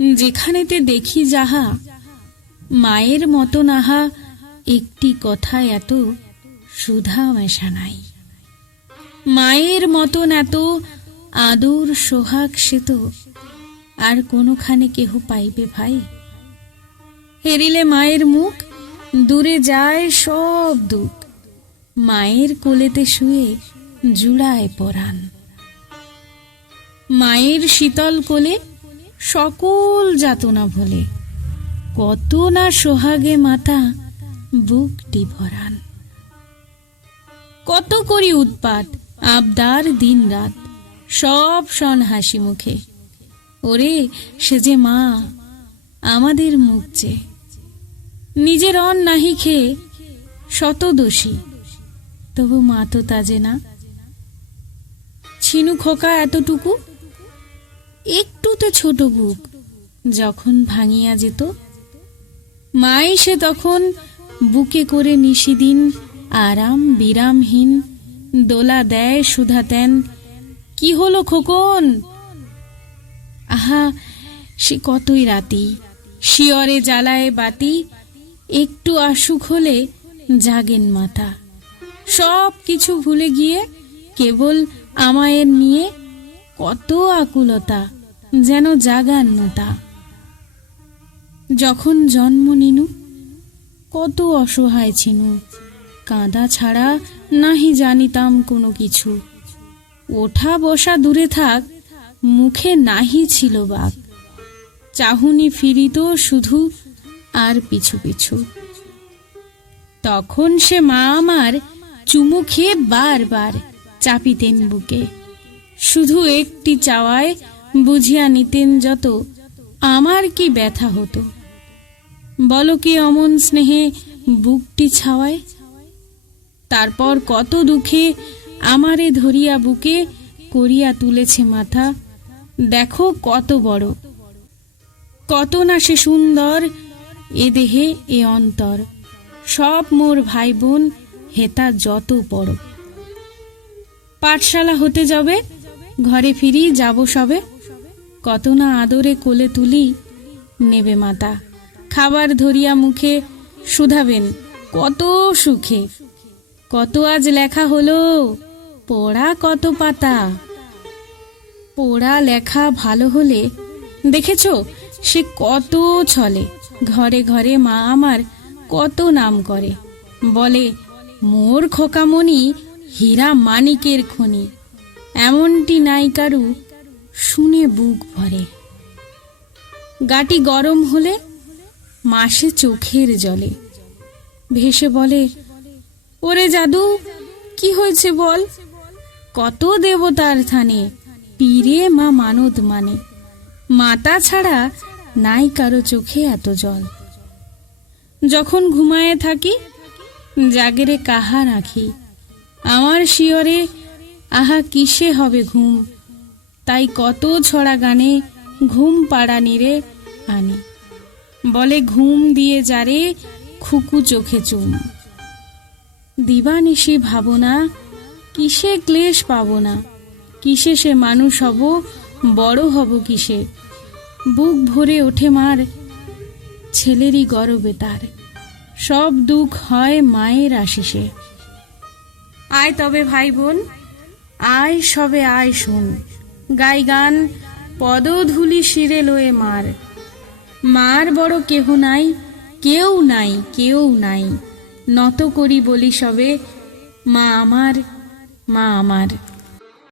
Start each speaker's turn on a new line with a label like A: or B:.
A: যেখানেতে দেখি যাহা, মায়ের মতো নাহা একটি কথা এত সুধা মেশা নাই। মায়ের মতন এত আদর সোহাগ সে তো আর কোনোখানে কেহ পাইবে ভাই? হেরিলে মায়ের মুখ, দূরে যায় সব দুঃখ। মায়ের কোলেতে শুয়ে জুড়ায় পরাণ। মায়ের শীতল কোলে সকল যাতনা ভোলে। কত না সোহাগে মাতা, বুকটি ভরান। কত করি উৎপাত, আবদার দিন রাত, সব সন হাসি মুখে। ওরে, সে যে মা, আমাদের মুখ যে। নিজের অন নাহি খেয়ে শত দোষী, তবু মা তো তাজে না। ছিনু খোকা এতটুকু একটুতে ছোট বুক। যখন ভাঙিয়া যেত মাই সে তখন বুকে করে নিশিদিন আরাম বিরামহীন, দোলা দেয় সুধা দেন কি হলো খোকন? আহা, সে কতই রাতি, শিয়রে জ্বালায় বাতি, একটু আসুক হলে জাগেন মাথা। সব কিছু ভুলে গিয়ে কেবল আমায়ের নিয়ে কত আকুলতা, যেন জাগান্নতা। যখন জন্ম নিনু, কত অসহায় ছিনু। কাঁদা ছাড়া নাহি জানিতাম কোনো কিছু। ওঠা বসা দূরে থাক, মুখে নাহি ছিল বাক। চাহুনি ফিরিত শুধু আর পিছু পিছু। তখন সে মা আমার চুমু খেয়ে বারবার চাপিতেন বুকে। শুধু একটি চাওয়ায় বুঝিয়া নিতেন যত, আমার কি ব্যথা হতো। বলো কি অমন স্নেহে বুকটি ছাওয়ায়? তারপর কত দুঃখে আমারে ধরিয়া বুকে করিয়া তুলেছে মাথা। দেখো কত বড়, কত না সে সুন্দর এ দেহে, এ অন্তর। সব মোর ভাই বোন হেতা যত বড়। পাঠশালা হতে যাবে? ঘরে ফিরি, যাব সবে। কত না আদরে কোলে তুলি, নেবে মাতা। খাবার ধরিয়া মুখে শুধাবেন, কত সুখে। কত আজ লেখা হলো, পড়া কত পাতা। পড়া লেখা ভালো হলে, দেখেছ, সে কত ছলে। ঘরে ঘরে মা আমার কত নাম করে। বলে, মোর খোকামণি হীরা মানিকের খনি। এমনটি নাই কারু, শুনে বুক ভরে। গাটি গরম হলে মাসে চোখের জলে। ভেসে বলে, ওরে জাদু, কি হয়েছে বল? কত দেবতার থানে পীরে মা মানত মানে। মাতা ছাড়া নাই কারও চোখে এত জল। যখন ঘুমায়ে থাকি, জাগেরে কাহা রাখি আমার শিয়রে আহা, কিসে হবে ঘুম? তাই কত ছড়া গানে ঘুম পাড়া নিরে আনি। বলে, ঘুম দিয়ে যারে খুকু চোখে চুম। দিবানিশি ভাবনা, কিসে ক্লেশ পাব না কিসে সে মানুষ হব, বড় হব কিসে? বুক ভরে ওঠে মার ছেলেরই গরবে তার। সব দুঃখ হয় মায়ের আশিসে। আয় তবে ভাই বোন আয় সবে আয় শুন। গাই গান, পদধুলি শিরে লয়ে মার। মার বড় কেহ নাই, কেউ নাই কেউ নাই। নত করি বলি সবে, মা আমার মা আমার।